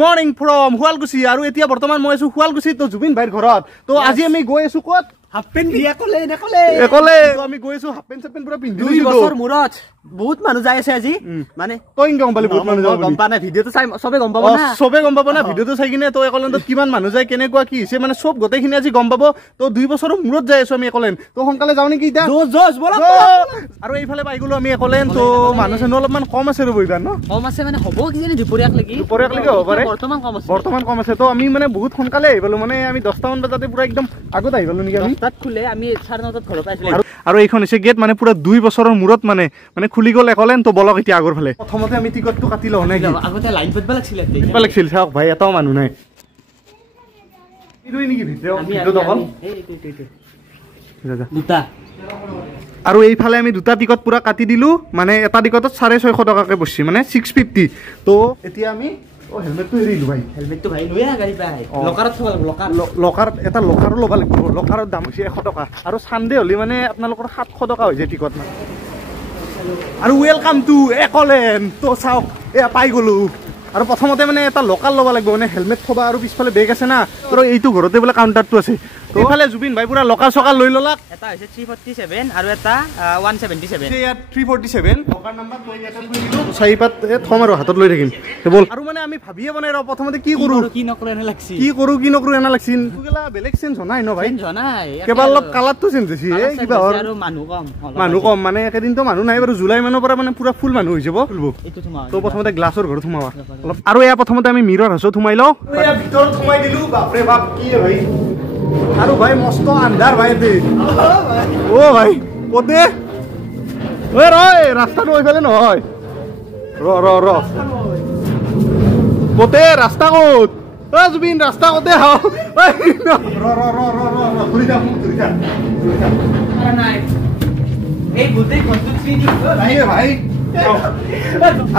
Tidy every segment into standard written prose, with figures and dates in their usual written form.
Morning from Sualkuchi আৰু এতিয়া বৰ্তমান মই আছো শুৱালকুছি তো জুবিন ভাইৰ ঘৰত তো আজি আমি গৈ আছো ক'ত হাফ পেন্ট ভিয়া কলে তো আমি গৈ আছো হাফ পেন্ট চেপেন পুৰা পিন্ধি 2 বছৰ মুৰত বহুত মানুহ যাই আছে আজি মানে তই গম পালি বহুত মানুহ যাব গম পা না ভিডিওটো চাই সবে গম পাব না সবে গম পাব না ভিডিওটো চাই কিনে তো একলেণ্ডত কিমান মানুহ যায় কেনেকুৱা কি হৈছে মানে সব গোটেইখিনি আজি গম পাব তো 2 বছৰৰ মুৰত যাই আছো আমি একলেণ্ড তো সোনকালে যাও নেকি ইটা জোজ বলা আৰু এইফালে পাই গলো আমি একলেণ্ড তো মানুহ চেন অলপমান কম আছে ৰব ইবাৰ ন কম আছে মানে হ'ব কি জানি দুপৰীয়াক লাগি হ'ব পাৰে বৰ্তমান কম আছে তো আমি মানে বহুত সোনকালে আহিবলো মানে আমি 10টা মান বজাতে পুৰা একদম আগত আহিবলো নেকি আমি 10টাত খুলে আমি 9:30 ঘৰৰ পাইছিলো আৰু এইখন হৈছে গেট মানে পুৰা 2 বছৰৰ মুৰত মানে খুলি গল একলেণ্ড তো বলক এতিয়া আগৰ ফালে প্ৰথমতে আমি টিকটটো কাটি লও নাই আগতে লাইন পাতবা লাগছিল চাওক ভাই এটাও মানুহ নাই ইদুই নেকি ভিডিও দকল দুটা আৰু এইফালে আমি দুটা টিকট পুৰা কাটি দিলো মানে এটা টিকটত 650 টকাকে পড়ছি মানে 650 তো এতিয়া আমি হেলমেটটো এৰিলো ভাই হেলমেটটো ভাই লয়া গাড়ী পাই লকাৰত থব লকাৰ এটা লকাৰো ল'ব লাগিব লকাৰৰ দাম হৈছে 100 টকা আৰু সানডে হলি মানে আপোনালোকৰ 700 টকা হৈ যায় টিকট না আৰু ওয়েলকাম টু একলেণ্ড তো চাওক এয়া পাই গলো আৰু প্ৰথমতে মানে এটা লকাল ল'ব লাগিব মানে হেলমেট থবা আৰু পিছফালে বেগ আছে না তো এইটো ঘৰতে বোলে কাউণ্টাৰটো আছে তো এইফালে জুবিন ভাই পুৰা লকাল চকাল লৈ ললাক এটা হৈছে 347 আৰু এটা 177 ইয়াত 347 লকাৰ নাম্বাৰ তই ইয়াতে থৈ দিলো চাই পাত থম আৰু হাতত লৈ থাকিম বল আৰু মানে আমি ভাবিয়ে বনাই ৰ প্ৰথমতে কি কৰো কি নকৰো এনে লাগছি কি কৰো কি নকৰো এনা লাগছিল তুগেলা বেলেগ চেঞ্জ হনাই ন ভাই জনাই কেবল অলপ কালাৰটো চেঞ্জ হৈছে এই কিবা আৰু মানুহ কম মানে একেদিনটো মানুহ নাই বাৰু জুলাই মানৰ পৰা মানে পুৰা ফুল মানুহ হৈ যাব এইটো তোমাৰ তো প্ৰথমতে গ্লাছৰ ঘৰত সোমাবা অলপ আৰু এয়া প্ৰথমতে আমি মিৰৰ হাছত সোমাই লও এয়া ভিতৰত সোমাই দিলো বাপৰে বাপ কি ভাই আৰু ভাই মস্ত আন্ধাৰ ভাই দে ও ভাই কোতে ওই ৰয় ৰাস্তাটো ওইফালে নহয় ৰ কোতে ৰাস্তা ক'ত ও জুবিন ৰাস্তা কোতে হাও ধৰি যা নাই এই বুদ্ধি কনস্ট্ৰাকশন নাই ভাই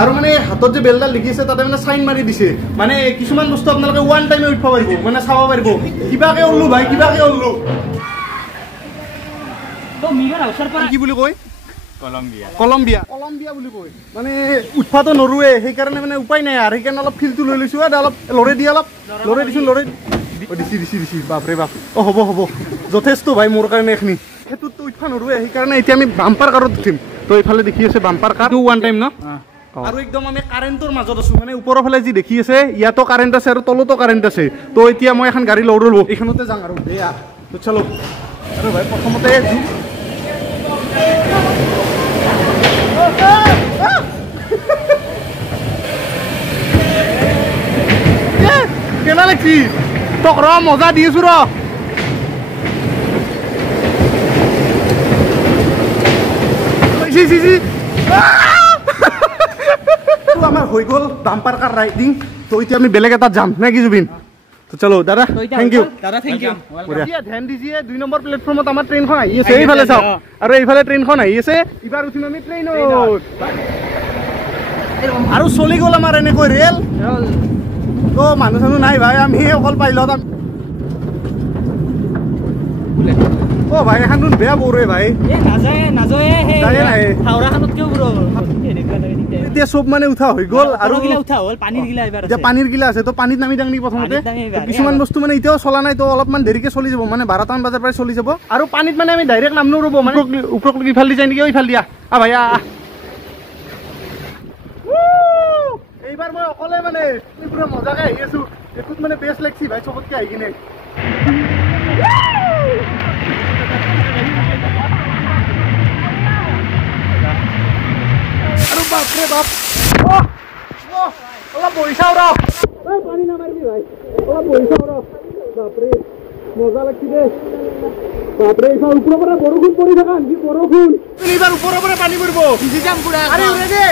আৰু মানে হাতত যে বেলডাল লিখিছে তাতে মানে সাইন মাৰি দিছে মানে কিছুমান বস্তু আপোনালোকে ওয়ান টাইমে উঠব পাৰিব মানে চাব পাৰিব কিবাকে ওললো ভাই কিবাকে ওললো তো মিৰৰ আউছৰ পৰা কি বুলি কয় কলম্বিয়া বুলি কয় মানে উঠফাটো নৰুৱে সেইকাৰণে মানে উপায় নাই আৰু সেইকাৰণে অলপ ফিলটো লৈ লৈছো অলপ লৰে দিছো দিছি বাপৰে বাপ হ'ব যথেষ্ট ভাই মোৰ কাৰণে এখনি সেইটোতো উঠফা নৰুৱে সেইকাৰণে এতিয়া আমি বাম্পাৰ কাৰত উঠিম তো এইফালে দেখি আছে বাম্পাৰ কাৰ ওৱান টাইম ন আৰু একদম আমি কাৰেণ্টৰ মাজত আছো মানে ওপৰৰ ফালে যি দেখি আছে ইয়াতো কাৰেণ্ট আছে আৰু তলতো কাৰেণ্ট আছে তো এতিয়া মই এখন গাড়ী লওঁ ৰ'ব এইখনতে যাওঁ আৰু বেয়া তো চলো আৰু ভাই প্ৰথমতে কেনা লাগছি তোক ৰ মজা দি আছো ৰ আমাৰ হৈ গ'ল বাম্পাৰ কাৰ ৰাইডিং তো এতিয়া আমি বেলেগ এটা যাম নে কি জুবিন তো চলো দাদা থ্যাংক ইউ ধ্যান দিজিয়ে 2 নম্বৰ প্লেটফৰ্মত আমাৰ ট্ৰেইনখন আহি আছে এইফালে চাওক আৰু এইফালে ট্ৰেইনখন আহি আছে ইবাৰ উঠিম আমি ট্ৰেইনত আৰু চলি গ'ল আমাৰ এনেকৈ ৰেল তো মানুহ চানুহ নাই ভাই আমি অকল পাইলত ও ভাই এখন বেয়া বৌৰে ভাই এতিয়া চব মানে উঠা হৈ গ'ল আৰু পানীৰ গিলা আছে তো পানীত নামি যাওঁ নেকি প্ৰথমতে কিছুমান বস্তু মানে এতিয়াও চলা নাই তো অলপমান দেৰিকে চলি যাব মানে 12টামান বজাৰ পৰা চলি যাব আৰু পানীত মানে আমি ডাইৰেক্ট নামনো ৰ'ব মানে ওপৰক ইফাল দি যায় নেকি ইফাল দিয়া ভাই এইবাৰ মই অকলে মানে পুৰা মজাকে আহি আছো এইটোত মানে বেষ্ট লাগছি ভাই চবতকে আহি কিনে আৰু বাপৰে বাপ অলপ বহি চাওঁ ৰ পানী নামাৰিবি ভাই অলপ বহি চাওঁ ৰ বাপৰে মজা লাগছি দে বাপৰে এইবাৰ ওপৰৰ পৰা বৰষুণ পৰি থকা আনকি বৰষুণ এইবাৰ ওপৰৰ পৰা পানী পৰিব ভিজি যাম পুৰা আৰে ৰেডি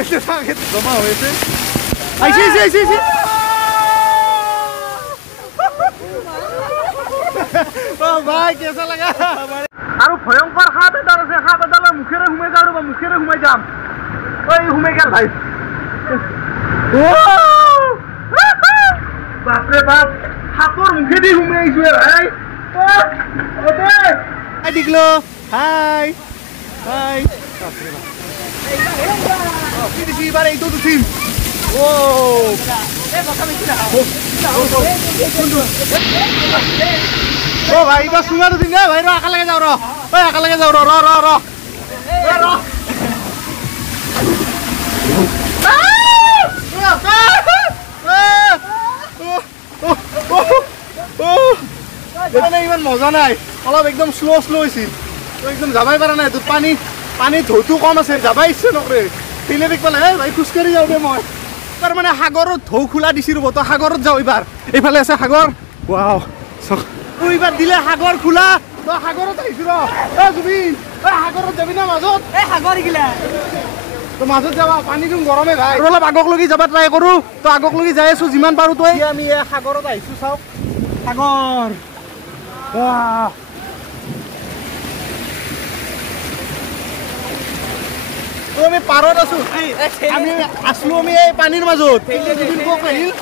এসে সাগে জমা হয়েছে আইছে ও ভাই কেসা লাগা আৰু ভয়ংকৰ হাত এডাল আছে হাত এডালৰ মুখেৰে সোমাই যাওঁ ৰ'বা মুখেৰে সোমাই যাম ঐ সোমাই গেল ভাই বাপৰে বাপ হাতৰ মুখেদি সোমাই আহিছো ভাই হাই দিগলো হাই বাপৰে বাপ কি দিছি এবাৰ এইটো উঠিম ও ও ভাই এবার সুগার দিন ভাই র আকা লাগে যাও র ওই আকা লাগে যাও র র র র ইমান মজা নাই অলপ একদম শ্লো হৈছিল একদম যাবাই পাৰা নাই তোৰ পানী ঢৌটো কম আছে যাবাই ইচ্ছা নকৰে ফিলেৰিক পালে ভাই খোজকাঢ়ি যাওঁ দে মই তাৰ মানে সাগৰত ঢৌ খোলা দিছি ৰ'ব তো সাগৰত যাওঁ এইবাৰ এইফালে আছে সাগৰ ৱাও এইবাৰ দিলে সাগৰ খোলা তো সাগৰত আহিছো ৰ জুবিন সাগৰত যাবি না মাজত সাগৰ গিলা তো মাজত যাবা পানীটো গৰমে ভাই আৰু অলপ আগক লগি যাবা ট্ৰাই কৰো তো আগক লগি যাই আছো যিমান পাৰো তই আমি সাগৰত আহিছো চাওক সাগৰ আমি পাৰত আছো আমি আছিলো আমি এই পানীৰ মাজত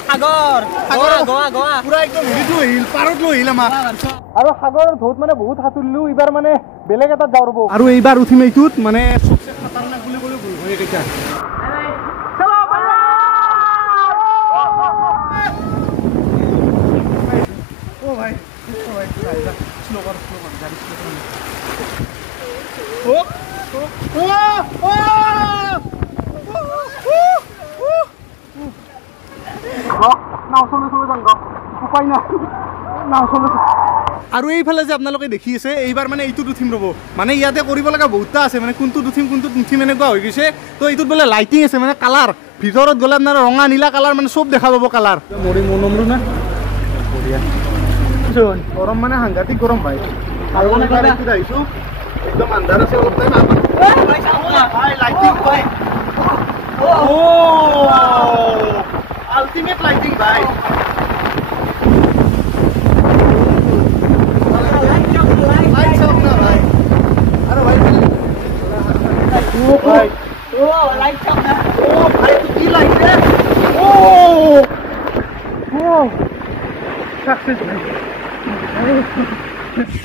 সাগৰ পুৰা একদম হেৰিটো আহিল পাৰত লৈ আহিল আমাক আৰু সাগৰৰ ঢৌত মানে বহুত সাঁতুৰিলো এইবাৰ মানে বেলেগ এটা যাওঁ ৰ'ব আৰু এইবাৰ উঠিম এইটোত মানে চবচে খাতাৰনাক বুলি ক'লেও ভুল হয় এতিয়া ভাই স্লো কর গাড়ি স্লো কর নাও চলে যাম উপায় না নাও চলে আৰু এইফালে যে আপোনালোকে দেখি আছে এইবাৰ মানে এইটোত উঠিম ৰ'ব মানে ইয়াতে কৰিব লগা বহুতটা আছে মানে কোনটোত উঠিম এনেকুৱা হৈ গৈছে তো এইটোত বোলে লাইটিং আছে মানে কালাৰ ভিতৰত গ'লে আপোনাৰ ৰঙা নীলা কালাৰ মানে চব দেখা পাব কালাৰ মৰি নমৰো না বঢ়িয়া গৰম মানে সাংঘাতিক গৰম ভাই আহিছো একদম আন্ধাৰ আছে অলপ টাইম লাইটিং ভাই আল্টিমেট লাইটিং ভাই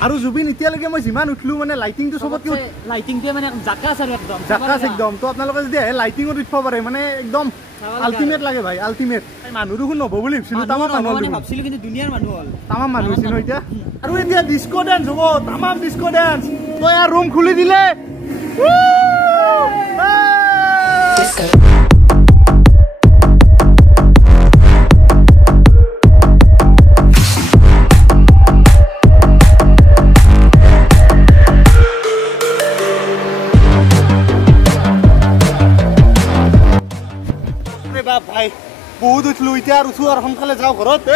আৰু জুবিন এতিয়ালৈকে মই যিমান উঠলো মানে লাইটিংটো চবতকে লাইটিংটো মানে জাকাছ আৰু একদম জাকাছ একদম তো আপোনালোকে যদি আহে লাইটিঙত উঠিব পাৰে মানে একদম আল্টিমেট লাগে ভাই আল্টিমেট মানুহ দেখোন নহ'ব বুলি ভাবিছিলো তামাম মানুহ ভাবছিলো কিন্তু দুনিয়াৰ মানুহ হ'ল তামাম মানুহ হৈছে ন এতিয়া আৰু এতিয়া ডিস্কো ডেন্স হ'ব তামাম ডিস্কো ডেন্স তই আৰু ৰুম খুলি দিলে ভাই বহুত উঠলো এতিয়া আৰু উঠো আৰু সোনকালে যাওঁ ঘৰত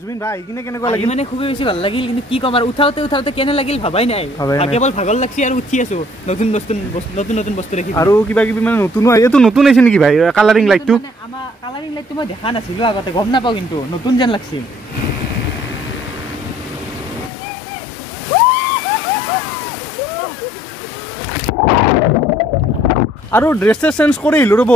জুবিন ভাই কিনে কেনেকুৱা লাগিল মানে খুবেই বেছি ভাল লাগিল কিন্তু কি ক'ম আৰু উঠাওতে কেনে লাগিল ভাবাই নাই কেৱল ভাগৰ লাগছি আৰু উঠি আছো নতুন বস্তু দেখি আৰু কিবা কিবি মানে এইটো নতুন আহিছে নেকি ভাই কালাৰিং লাইটটো আমাৰ কালাৰিং লাইটটো মই দেখা নাছিলো আগতে গম নাপাওঁ কিন্তু নতুন যেন লাগছিল আৰু ড্ৰেছ চেঞ্জ কৰি আহিলো ৰ'ব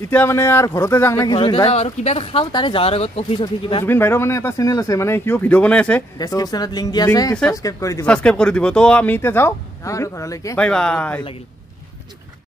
এতিয়া মানে আৰু ঘৰতে যাওঁ নেকি জুবিন ভাই আৰু কিবা এটা খাওঁ তাৰে যাৱাৰ আগত কফি কিবা জুবিন ভাইৰ মানে এটা চেনেল আছে মানে কিয় ভিডিঅ' বনাই আছে ডেছক্ৰিপশ্যনত লিংক দিয়া আছে সাবস্ক্ৰাইব কৰি দিব তো আমি এতিয়া যাওঁ আৰু ঘৰলৈকে বাই বাই।